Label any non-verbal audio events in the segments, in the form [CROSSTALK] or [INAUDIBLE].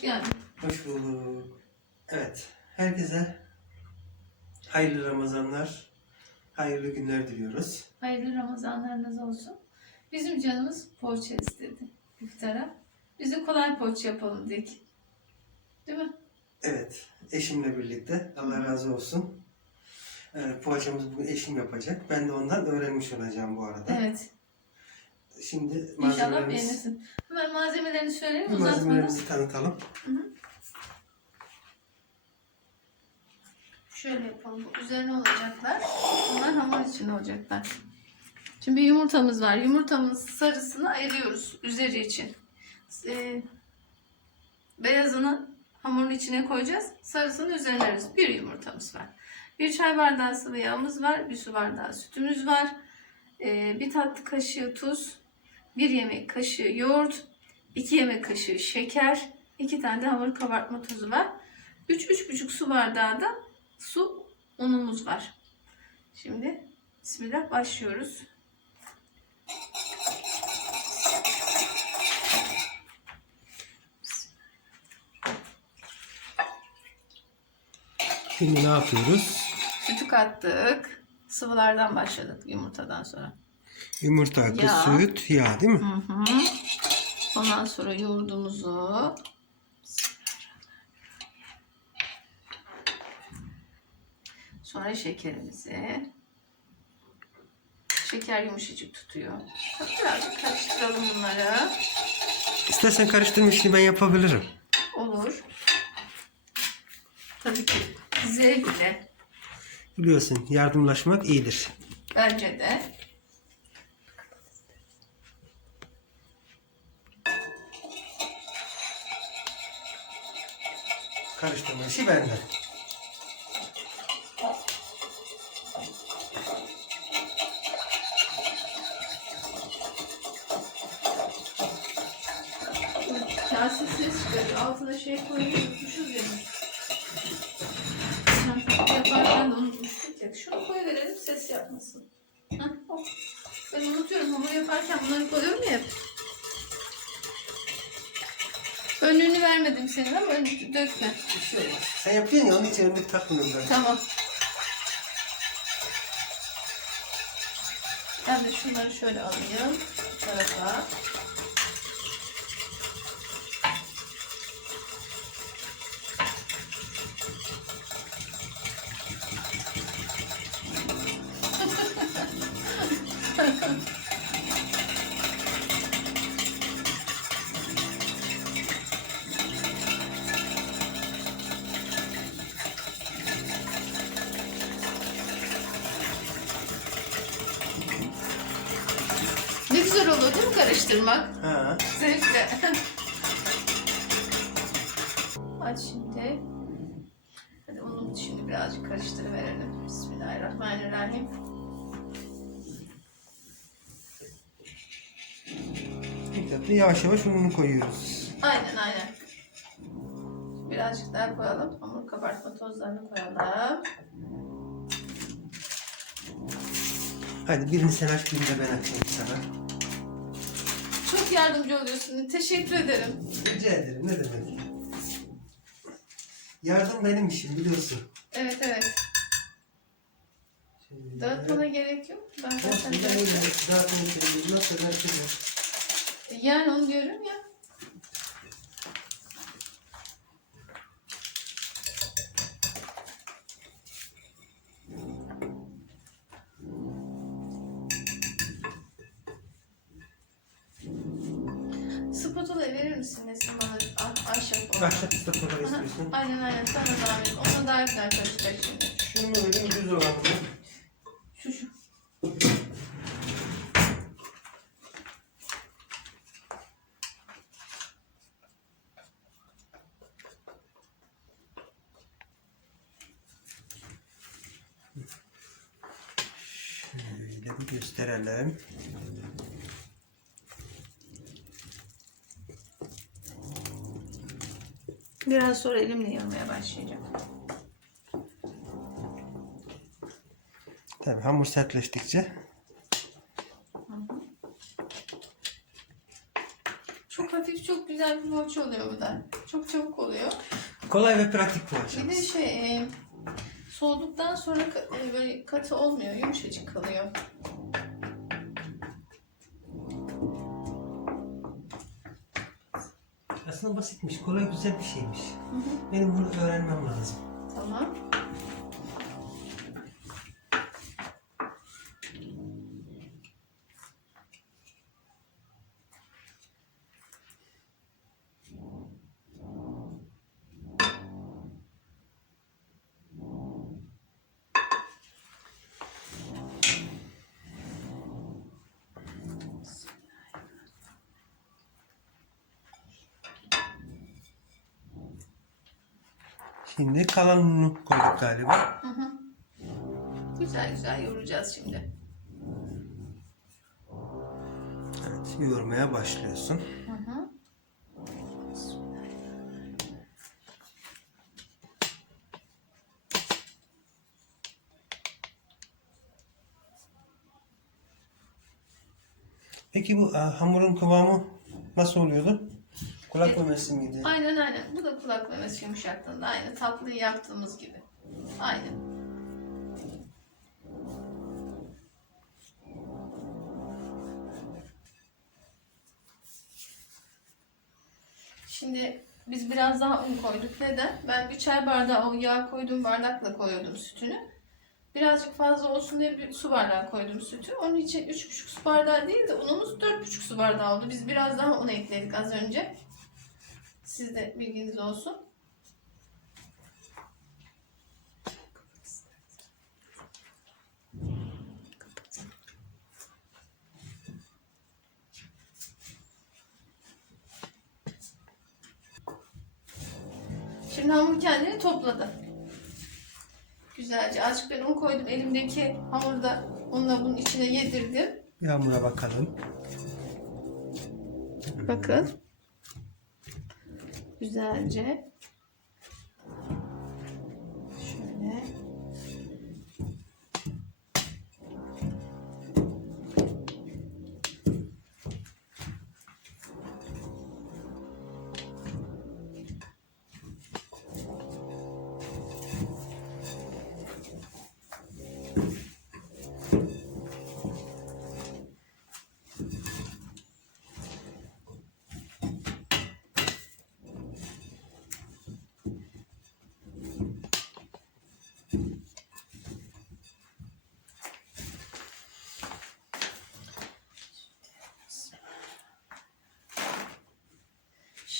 hoş geldin. Hoş bulduk. Evet, herkese hayırlı Ramazanlar, hayırlı günler diliyoruz. Hayırlı Ramazanlarınız olsun. Bizim canımız poğaça istedi iftara. Biz de kolay poğaça yapalım dedik. Değil mi? Evet, eşimle birlikte, Allah razı olsun. Ee, poğaçamızı bugün eşim yapacak. Ben de ondan öğrenmiş olacağım bu arada. Evet. Şimdi İnşallah malzemelerimiz, beğenirsin. Hemen malzemelerini söyleyelim uzatmadan. malzemelerimizi tanıtalım. Şöyle yapalım. Bu üzerine olacaklar. Bunlar hamur için olacaklar. Şimdi bir yumurtamız var. Yumurtamın sarısını ayırıyoruz üzeri için. Ee, beyazını hamurun içine koyacağız. Sarısını üzerine ayırıyoruz. Bir yumurtamız var. Bir çay bardağı sıvı yağımız var. Bir su bardağı sütümüz var. Ee, bir tatlı kaşığı tuz. Bir yemek kaşığı yoğurt. iki yemek kaşığı şeker. iki tane de hamur kabartma tozu var. 3-3,5 su bardağı da su unumuz var. Şimdi bismillah başlıyoruz. Şimdi ne yapıyoruz? Sütü kattık. Sıvılardan başladık yumurtadan sonra. Yumurta, Yağ. süt, yağ değil mi? Hı hı. Ondan sonra yoğurdumuzu sonra şekerimizi şeker yumuşacık tutuyor. Birazcık karıştıralım bunları. İstersen karıştırma işini ben yapabilirim. Olur. Tabii ki zevkle. Biliyorsun yardımlaşmak iyidir. Bence de. Karıştırma işi bende. Altına şey koyuyor. Unutmuşuz ya. Sen tatlı yaparken de unutmuştuk ya. Şunu koyuverelim ses yapmasın. Heh, hop. Ben unutuyorum. Hamur yaparken bunları koyuyorum ya. Önlüğünü vermedim senin ama dökme. Bir şey olmaz. Sen yapıyorsun ya onun için önlük takmıyorum ben. Tamam. Ben de şunları şöyle alayım. Bu tarafa. Mi karıştırmak? Ha. Zevkle. [LAUGHS] Aç şimdi. Hadi onu şimdi birazcık karıştırıverelim. Bismillahirrahmanirrahim. Dikkatli yavaş yavaş ununu koyuyoruz. Aynen aynen. Birazcık daha koyalım. Hamur kabartma tozlarını koyalım. Hadi birini sen aç birini de ben açayım sana. Çok yardımcı oluyorsun. Teşekkür ederim. Rica ederim ne demek. Yardım benim işim biliyorsun. Evet evet. Şöyle. Dağıtmana gerek yok. Ben zaten ben öyle zaten içerim. Nasıl ben şöyle. Yani onu diyorum ya. Spatula verir misin Nesin bana? Ah, Ayşe falan. Ahşap ıslakları Aha, istiyorsun. Aynen aynen sana zahmet. Ona daha güzel karışacak şimdi. Şunu vereyim düz olan bu. Şu şu. Şöyle bir gösterelim. Biraz sonra elimle yırmaya başlayacağım. Tabii hamur sertleştikçe Çok hafif, çok güzel bir poğaça oluyor bu da. Çok çabuk oluyor. Kolay ve pratik Bir de şey, e, soğuduktan sonra e, böyle katı olmuyor, yumuşacık kalıyor. Aslında basitmiş, kolay güzel bir şeymiş. Hı hı. Benim bunu öğrenmem lazım. Tamam. Şimdi kalan unu koyduk galiba. Hı hı. Güzel güzel yoğuracağız şimdi. Evet, yoğurmaya başlıyorsun. Hı hı. Peki bu a, hamurun kıvamı nasıl oluyordu? Kulak memesi miydi? Aynen aynen. Bu da kulak memesi yumuşaklığında. Aynı tatlıyı yaptığımız gibi. Aynen. Şimdi biz biraz daha un koyduk. Neden? Ben bir çay bardağı o yağ koyduğum bardakla koyuyordum sütünü. Birazcık fazla olsun diye bir su bardağı koydum sütü. Onun için 3,5 su bardağı değil de unumuz 4,5 su bardağı oldu. Biz biraz daha un ekledik az önce. Sizde bilginiz olsun. Şimdi hamur kendini topladı. Güzelce. Azıcık ben un koydum. Elimdeki hamuru da unla bunun içine yedirdim. Yağmura bakalım. Bakın. Güzelce. Şöyle.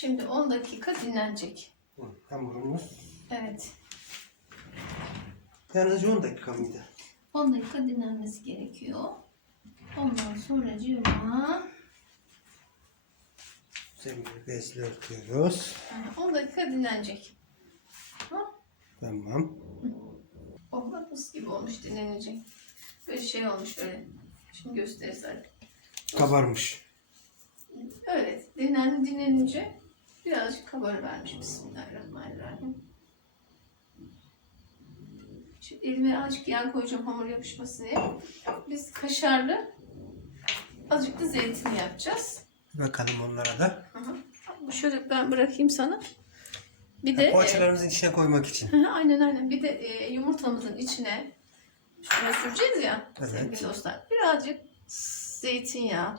Şimdi 10 dakika dinlenecek. Hı, Hamurumuz. Evet. Yalnızca 10 dakika mıydı? 10 dakika dinlenmesi gerekiyor. Ondan sonra cıvıma Zemini bezle örtüyoruz. 10 dakika dinlenecek. Ha? Tamam. Oh bak mis gibi olmuş dinlenecek. Böyle şey olmuş böyle. Şimdi gösteririz artık. Kabarmış. Evet dinlendi dinlenince birazcık kabarıvermiş. Bismillahirrahmanirrahim. Şimdi elime azıcık yağ koyacağım hamur yapışmasın diye. Biz kaşarlı azıcık da zeytin yapacağız. Bakalım onlara da. Bu Şöyle ben bırakayım sana. Bir de e, Poğaçalarımızın içine koymak için. Aynen aynen. Bir de e, yumurtamızın içine şöyle süreceğiz ya Evet. sevgili dostlar. Birazcık zeytinyağı.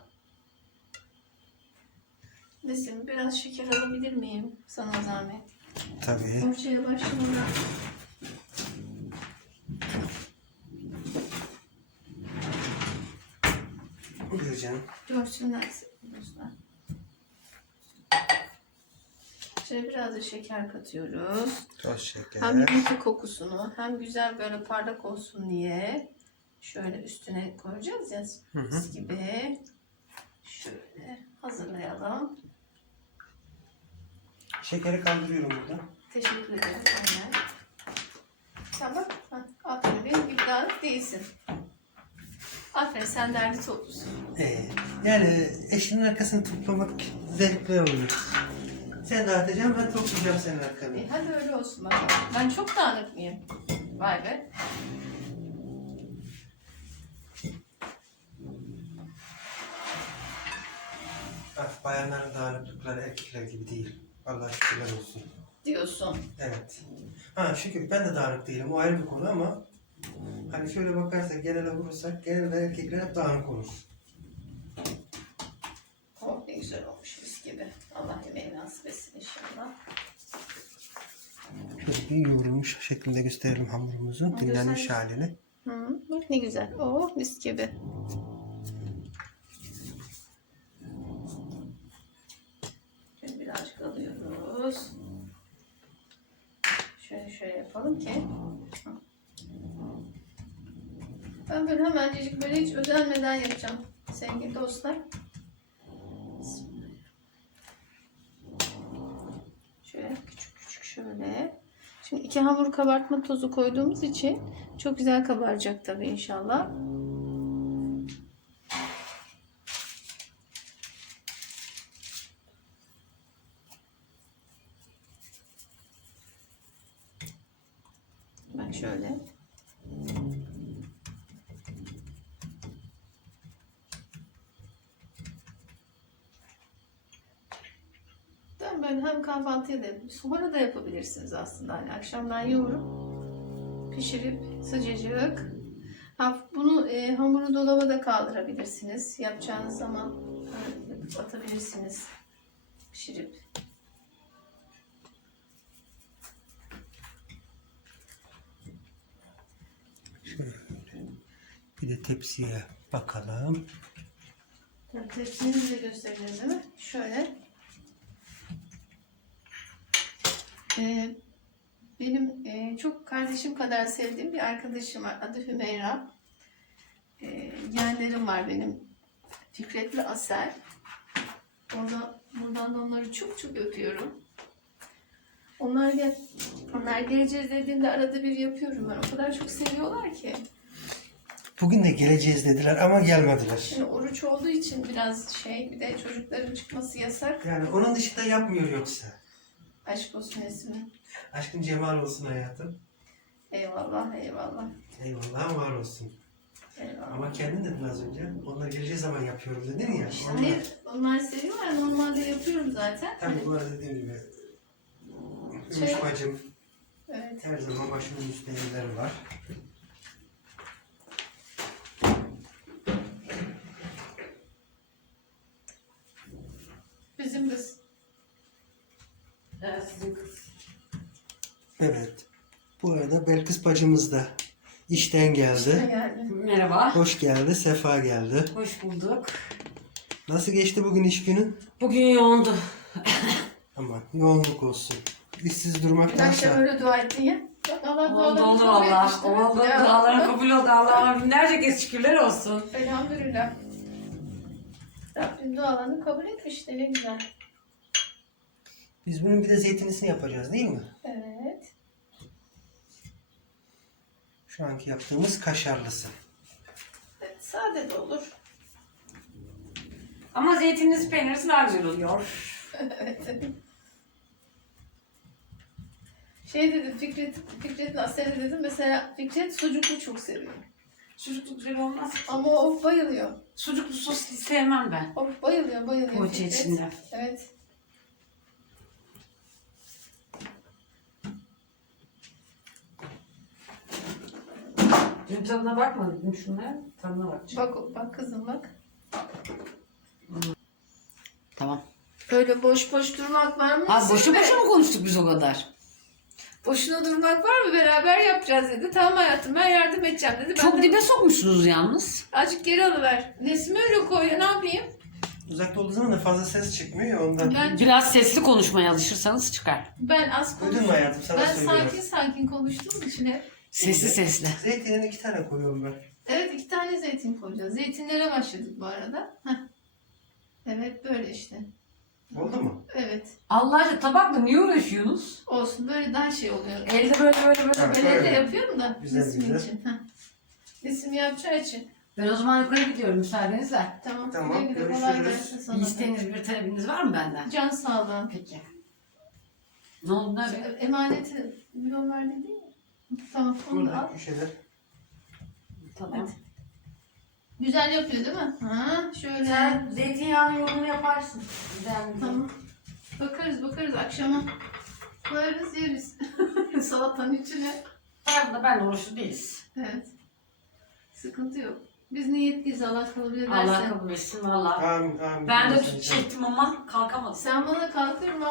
Nesin biraz şeker alabilir miyim? Sana zahmet. Tabii. Poğaçaya başlamadan. Buyur canım. Görsünler dostlar. Şöyle biraz da şeker katıyoruz. Toz şeker. Hem yumurta kokusunu hem güzel böyle parlak olsun diye şöyle üstüne koyacağız ya Hı hı. gibi. Şöyle hazırlayalım. Şekeri kaldırıyorum burada. Teşekkür ederim. Aynen. Sen bak. Aferin. Benim gibi dağınık değilsin. Aferin sen derdi toplusun. Ee, yani eşinin arkasını toplamak zevkli oluyor. Sen dağıtacaksın ben toplayacağım senin arkanı. E, hadi öyle olsun bakalım. Ben çok dağınık mıyım? Vay be. Ha, bayanların dağınıklıkları erkekler gibi değil. Allah şükürler olsun. Diyorsun. Evet. Ha şükür ben de dağınık değilim. O ayrı bir konu ama hani şöyle bakarsak genele vurursak genelde erkekler hep dağınık olur. Oh ne güzel olmuş mis gibi. Allah yemeğini nasip etsin inşallah. Yoğrulmuş şeklinde gösterelim hamurumuzun dinlenmiş sen- halini. Hı, bak ne güzel. Oh mis gibi. Şöyle birazcık alıyoruz. Şöyle şöyle yapalım ki. Ben böyle hemencecik böyle hiç özenmeden yapacağım sevgili dostlar. Şöyle küçük küçük şöyle. Şimdi iki hamur kabartma tozu koyduğumuz için çok güzel kabaracak tabii inşallah. Kahvaltıya da sonra da yapabilirsiniz aslında. Hani akşamdan yoğurup pişirip sıcacık. Ha, bunu e, hamuru dolaba da kaldırabilirsiniz. Yapacağınız zaman e, yapıp atabilirsiniz. Pişirip. Şöyle. Bir de tepsiye bakalım. Tepsinizi de göstereceğiz değil mi? Şöyle. Ee, benim e, çok kardeşim kadar sevdiğim bir arkadaşım var. Adı Hümeyra. Ee, yeğenlerim var benim. Fikret ve Asel. Orada, buradan da onları çok çok öpüyorum. Onlar gel, onlar geleceğiz dediğinde arada bir yapıyorum ben. O kadar çok seviyorlar ki. Bugün de geleceğiz dediler ama gelmediler. Şimdi oruç olduğu için biraz şey, bir de çocukların çıkması yasak. Yani onun dışında yapmıyor yoksa. Aşk olsun ismi. Aşkın cemal olsun hayatım. Eyvallah, eyvallah, Eyvallah var olsun. eyvallah. Ama kendin dedin az önce. Onlar geleceği zaman yapıyorum dedin ya. İşte onlar- hayır, onlar seviyorlar. Normalde yapıyorum zaten. Tabii bu arada dediğim gibi. Şey- Gümüş bacım Evet. her zaman başımın üstünde var. Bizim kız. Evet, sizin kız. Evet. Bu arada Belkıs bacımız da işten geldi. Merhaba, Hoş geldi, sefa geldi. hoş bulduk. Nasıl geçti bugün iş günün? Bugün yoğundu. Aman yoğunluk olsun. İşsiz Bir dakika durmaktansa. böyle dua ettin ya. Bak Allah Oldu oldu valla. Oldu, duaların kabul oldu. Allah'ıma binlerce kez şükürler olsun. Elhamdülillah. Rabbim dualarını kabul etmiş de ne güzel. Biz bunun bir de zeytinisini yapacağız değil mi? Evet. Şu anki yaptığımız kaşarlısı. evet sade de olur. Ama zeytininiz peynirisi daha güzel oluyor. evet. [LAUGHS] Şey dedim Fikret, Fikret'in Asel'e dedim mesela Fikret sucuklu çok seviyor. Sucuklu güzel olmaz. Ama o bayılıyor. Sucuklu sos sevmem ben. O bayılıyor bayılıyor Poğaça Fikret. içinde. Evet. Dün tadına bakmadım şunlara. Tadına bakacağım. Bak bak kızım bak. Tamam. Öyle boş boş durmak var mı? Ha boşu boşu mu konuştuk biz o kadar? Boşuna durmak var mı? Beraber yapacağız dedi. Tamam hayatım ben yardım edeceğim dedi. Ben Çok de, dibe sokmuşsunuz yalnız. Azıcık geri alıver. Nesimi öyle koyuyor ne yapayım? Uzakta olduğu zaman da fazla ses çıkmıyor ya ondan. Ben Biraz sesli konuşmaya alışırsanız çıkar. ben az Duydun mu konuştum. hayatım sana Ben söylüyorum. sakin sakin konuştuğum için hep. Sesli sesli. Zeytinin iki tane koyuyorum ben. Evet iki tane zeytin koyacağız. Zeytinlere başladık bu arada. Heh. Evet böyle işte. Oldu mu? Evet. Allah aşkına tabakla niye uğraşıyorsunuz? Olsun böyle daha şey oluyor. Elde böyle böyle böyle. Ha, Ben öyle. yapıyorum da Güzel, Nesim güzel. için. Heh. Nesim yapacağı için. Ben o zaman yukarı gidiyorum müsaadenizle. Tamam. Tamam, güle güle, kolay görüşürüz. gelsin sana Bir da. isteğiniz, bir talebiniz var mı benden? Can sağlığı. Peki. Ne oldu ne abi? Emaneti milyon verdi değil mi? Tamam onu da al. Tamam. Güzel yapıyor değil mi? Ha, şöyle. Sen zeytinyağlı yoğurma yaparsın. Güzel? Tamam. Bakarız bakarız akşama. Koyarız yeriz. [LAUGHS] Salatanın içine. Ben de ben de oruçlu değiliz. Evet. Sıkıntı yok. Biz niyetliyiz Allah kabul ederse. Allah kabul etsin valla. Amin amin. Ben de Sen- tut çektim ama kalkamadım. Sen bana kalkıyorum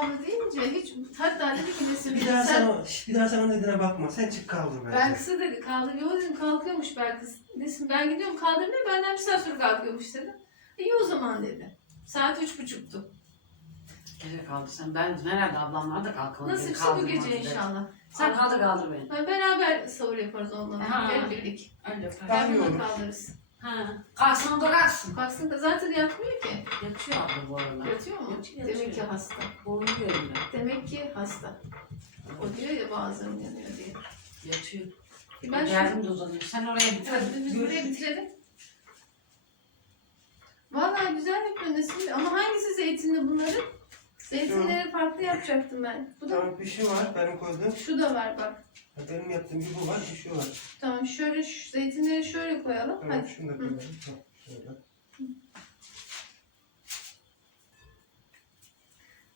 deyince hiç hatta dedi ki desin. Bir daha sen, sen, bir daha sen onun dediğine bakma. Sen çık kaldır bence. ben kısa dedi kaldır. Yo dedim kalkıyormuş Belkıs. Desin ben gidiyorum kaldırmaya benden bir saat sonra kalkıyormuş dedim. İyi o zaman dedi. Saat üç buçuktu. Gece kaldırsam ben herhalde ablamlar da kalkamadı. Nasıl işte bu gece dedi. inşallah. Sen kaldır kaldır beni. Ha, beraber sahur yaparız onunla. Ha. Hep birlik. Öyle. Ben Ben kaldırırız. Ha. Kalksın da kalksın. Da zaten yatmıyor ki. Yatıyor abla bu aralar. Yatıyor mu? Yatıyor, Demek ki yatıyor. hasta. Boğuluyorum ben. Demek ki hasta. O diyor ya bazılarım yanıyor diye. Yatıyor. Ben Ben şu... Geldim de uzanıyor. Sen oraya bitir. Hadi biz buraya bitirelim. Vallahi güzel yapıyor Nesin. Ama hangisi zeytinli bunların? Zeytinleri farklı yapacaktım ben. Bu da Tamam bir şey var benim koyduğum. şu da var bak. Benim yaptığım bir bu var bir şu var. Tamam şöyle şu zeytinleri şöyle koyalım. Tamam Hadi. şunu da koyalım. Tamam, Şöyle.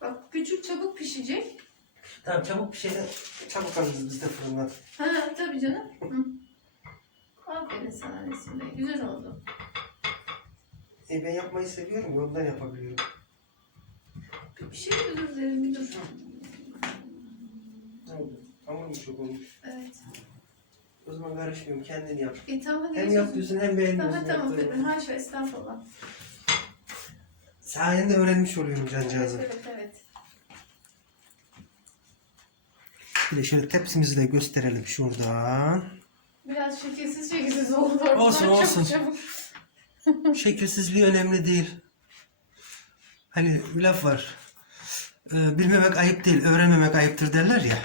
Bak küçük çabuk pişecek. Tamam çabuk bir şeyler çabuk alırız biz de fırından. Ha tabii canım. Hı. Aferin sana Nesin Bey. Güzel oldu. E ben yapmayı seviyorum yoldan yapabiliyorum. Bir, şey özür dilerim bir dur. Ne oldu? Hamur mu çok olmuş? Evet. O zaman karışmıyorum kendin yap. E tamam hadi. Hem geç. yap diyorsun hem beğenmiyorsun. Tamam tamam. yaptığını. Haşa estağfurullah. Sayende öğrenmiş oluyorum Evet cancağızım. evet evet. Bir de şöyle tepsimizi de gösterelim şuradan. Biraz şekilsiz şekilsiz oldu. Olsun, Çabuk olsun. çabuk. Şekilsizliği önemli değil. Hani bir laf var. Ee, bilmemek ayıp değil, öğrenmemek ayıptır derler ya.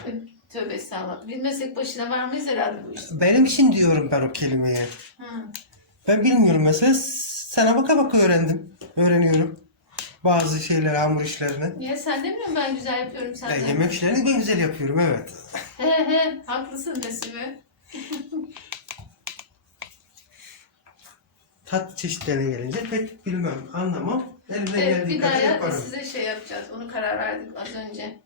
Tövbe estağfurullah. Bilmesek başına varmayız herhalde bu işte. Benim için diyorum ben o kelimeye. Hı. Ben bilmiyorum mesela. Sana baka baka öğrendim. Öğreniyorum. Bazı şeyleri, hamur işlerini. Niye sen demiyor musun ben güzel yapıyorum sen Ben de? yemek işlerini ben güzel yapıyorum evet. He he haklısın Nesibe. Tat çeşitlerine gelince pek bilmem, anlamam. Elimden Evet bir daha yap, size şey yapacağız. Onu karar verdik az önce.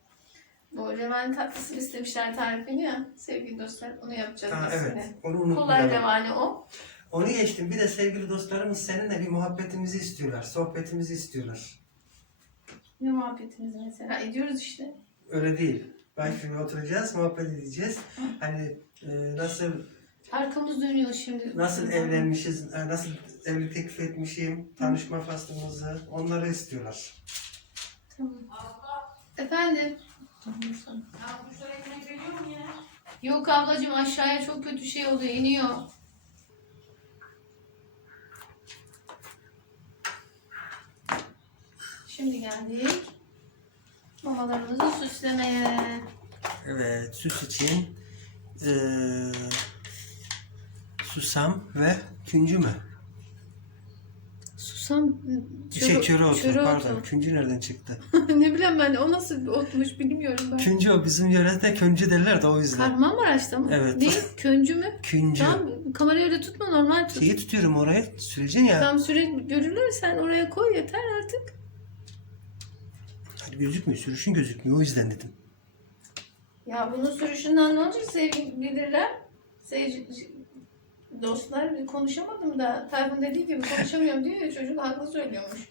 Bu revani tatlısını istemişler tarifini ya sevgili dostlar. Onu yapacağız Ha, evet, onu Kolay revani o. Onu geçtim. Bir de sevgili dostlarımız seninle bir muhabbetimizi istiyorlar. Sohbetimizi istiyorlar. Ne muhabbetimiz mesela? Ediyoruz işte. Öyle değil. Belki oturacağız, muhabbet edeceğiz. Hani e, nasıl Arkamız dönüyor şimdi. nasıl evlenmişiz, e, nasıl evlilik teklif etmişim, tanışma faslımızı, onları istiyorlar. Tamam. Efendim? Yok ablacığım aşağıya çok kötü şey oluyor. iniyor. Şimdi geldik. Mamalarımızı süslemeye. Evet, süs için e, susam ve küncü mü? Susam şey çörü otu, pardon. Küncü nereden çıktı? [LAUGHS] ne bileyim ben o nasıl bir otmuş bilmiyorum ben. Küncü o bizim yörede küncü derler de o yüzden. Kahramanmaraş'ta mı? Evet. Değil, köncü mü? Küncü. Tamam, kamerayı öyle tutma normal tut. Şeyi tutuyorum oraya, süreceksin ya. Tam süre görülür sen oraya koy yeter artık. Hadi gözükmüyor, sürüşün gözükmüyor o yüzden dedim. Ya bunun sürüşünden ne olacak sevgili bilirler. Seyirci, dostlar konuşamadım da Tayfun dediği gibi konuşamıyorum diyor ya çocuk haklı söylüyormuş.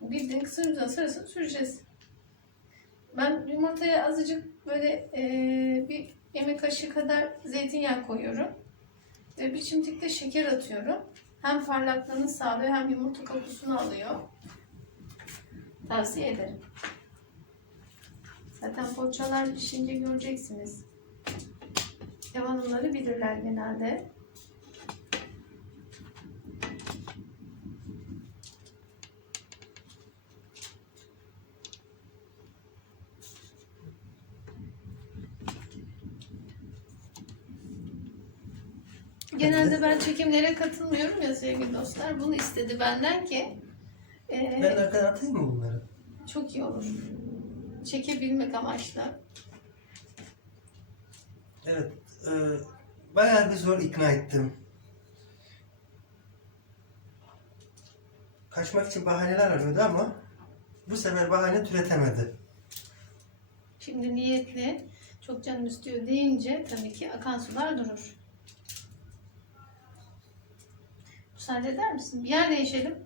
Bildiğin kısa yüzden sırasını süreceğiz. Ben yumurtaya azıcık böyle eee, bir yemek kaşığı kadar zeytinyağı koyuyorum. Ve bir çimdik de şeker atıyorum. Hem parlaklığını sağlıyor hem yumurta kokusunu alıyor. Tavsiye ederim. Zaten poğaçalar pişince göreceksiniz. Ev hanımları bilirler genelde. Genelde ben çekimlere katılmıyorum ya sevgili dostlar. Bunu istedi benden ki e, Ben arkadan atayım mı bunları? çok iyi olur. Çekebilmek amaçlı. Evet. Ee, bayağı bir zor ikna ettim. Kaçmak için bahaneler arıyordu ama bu sefer bahane türetemedi. Şimdi niyetle çok canım istiyor deyince tabii ki akan sular durur. Müsaade eder misin? Bir yer değişelim.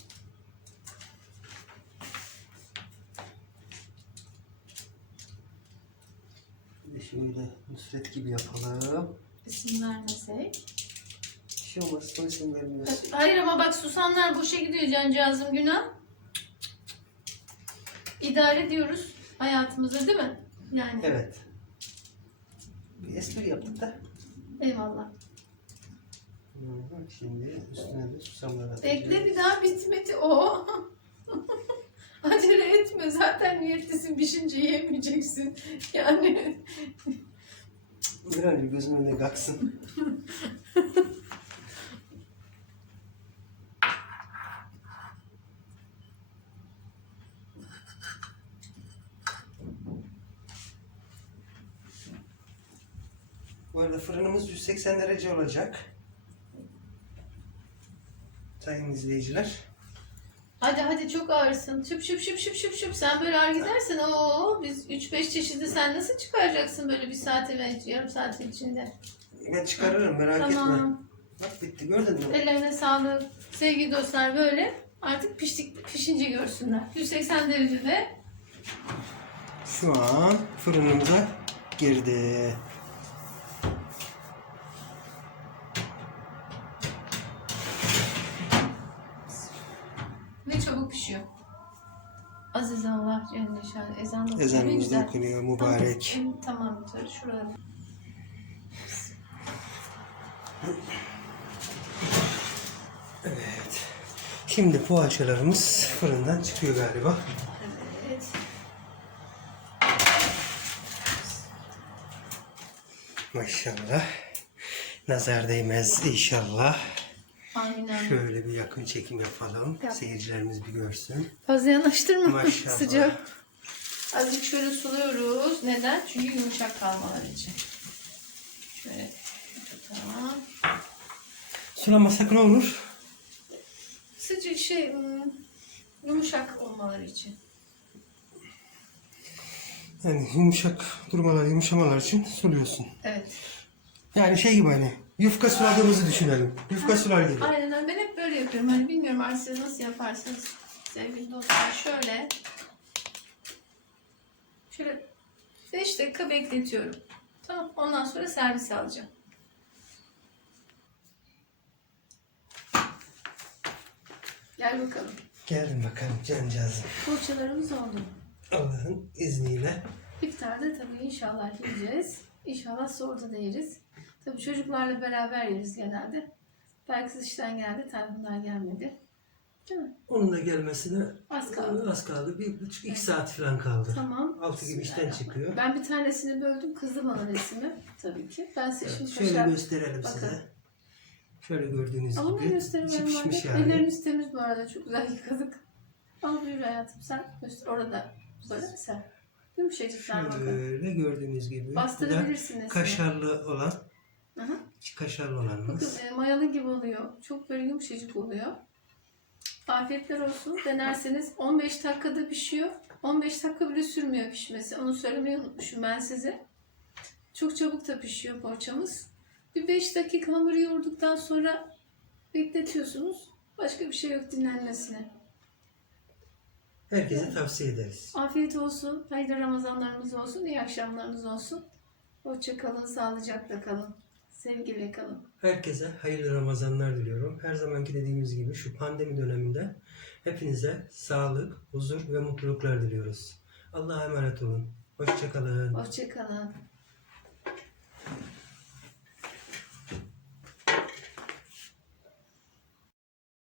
Şöyle Nusret gibi yapalım. İsim vermesek. Bir şey olmaz. Son isim vermiyoruz. Hayır ama bak susanlar boşa gidiyor cancağızım günah. İdare ediyoruz hayatımızı değil mi? Yani Evet. Bir espri yaptık da. eyvallah. Hı hı, Şimdi üstüne de susamlar atacağız. Bekle bir daha bitmedi o. [LAUGHS] Etme zaten niyetlisin pişince yiyemeyeceksin. Yani Bir an önce önüne kalksın. Bu arada fırınımız 180 derece olacak. Sayın izleyiciler. Hadi hadi çok ağırsın. Şıp şıp şıp şıp şıp şıp. Sen böyle ağır gidersen o biz 3-5 çeşidi sen nasıl çıkaracaksın böyle bir saate ve yarım saatin içinde? Ben çıkarırım merak etme. Tamam. Bak bitti gördün mü? Ellerine sağlık. Sevgili dostlar böyle artık piştik, pişince görsünler. 180 derecede Şu an fırınımıza girdi. ve çabuk pişiyor. Aziz Allah Celle Şan. Ezan da Ezanımız da okunuyor mübarek. Tamam, tamam yukarı şurada. Evet. Şimdi poğaçalarımız fırından çıkıyor galiba. Evet. Maşallah. Nazar değmez inşallah. Şöyle bir yakın çekim yapalım. Yap. Seyircilerimiz bir görsün. Fazla yanaştırma. Maşallah. Sıcak. Azıcık şöyle suluyoruz. Neden? Çünkü yumuşak kalmaları için. Şöyle tutalım. Sulamasak ne olur? Sıcak şey hmm, yumuşak olmaları için. Yani yumuşak durmalar, yumuşamalar için suluyorsun. Evet. Yani şey gibi hani yufka suladığımızı düşünelim. Yufka sular gibi. Aynen öyle. Ben hep böyle yapıyorum. Hani bilmiyorum artık siz nasıl yaparsınız. Sevgili dostlar şöyle. Şöyle 5 dakika bekletiyorum. Tamam. Ondan sonra servise alacağım. Gel bakalım. Gelin bakalım cancağızım. Poğaçalarımız oldu. Allah'ın izniyle. İftarda tabii inşallah yiyeceğiz. İnşallah sahurda da yeriz. Tabii çocuklarla beraber yeriz genelde. Belki işten geldi, Tayfunlar gelmedi. Değil mi? Onun da gelmesine Az kaldı. az kaldı. Bir buçuk iki saat falan kaldı. Tamam. Altı gibi işten çıkıyor. Ben bir tanesini böldüm. Kızdı bana resmi. Tabii ki. Ben size şimdi Şöyle kaşar... gösterelim Bakın. size. Şöyle gördüğünüz Ama gibi. göstereyim içi benim pişmiş vardı. yani. Ellerimiz temiz bu arada. Çok güzel yıkadık. Al buyur hayatım sen göster. Orada böyle sen. Yumuşacıklar bakın. Şöyle gördüğünüz gibi. Bu da Bastırabilirsiniz. kaşarlı olan, Aha. içi kaşarlı Bakın olanımız. e, mayalı gibi oluyor. Çok böyle yumuşacık oluyor. Afiyetler olsun. Denerseniz 15 dakikada pişiyor. 15 dakika bile sürmüyor pişmesi. Onu söylemeyi unutmuşum ben size. Çok çabuk da pişiyor poğaçamız. Bir 5 dakika hamuru yoğurduktan sonra bekletiyorsunuz. Başka bir şey yok dinlenmesine. Herkese tavsiye ederiz. Afiyet olsun. Hayırlı Ramazanlarımız olsun. İyi akşamlarınız olsun. Hoşça kalın. Sağlıcakla kalın. Sevgiyle kalın. Herkese hayırlı Ramazanlar diliyorum. Her zamanki dediğimiz gibi şu pandemi döneminde hepinize sağlık, huzur ve mutluluklar diliyoruz. Allah'a emanet olun. Hoşçakalın. Hoşça kalın.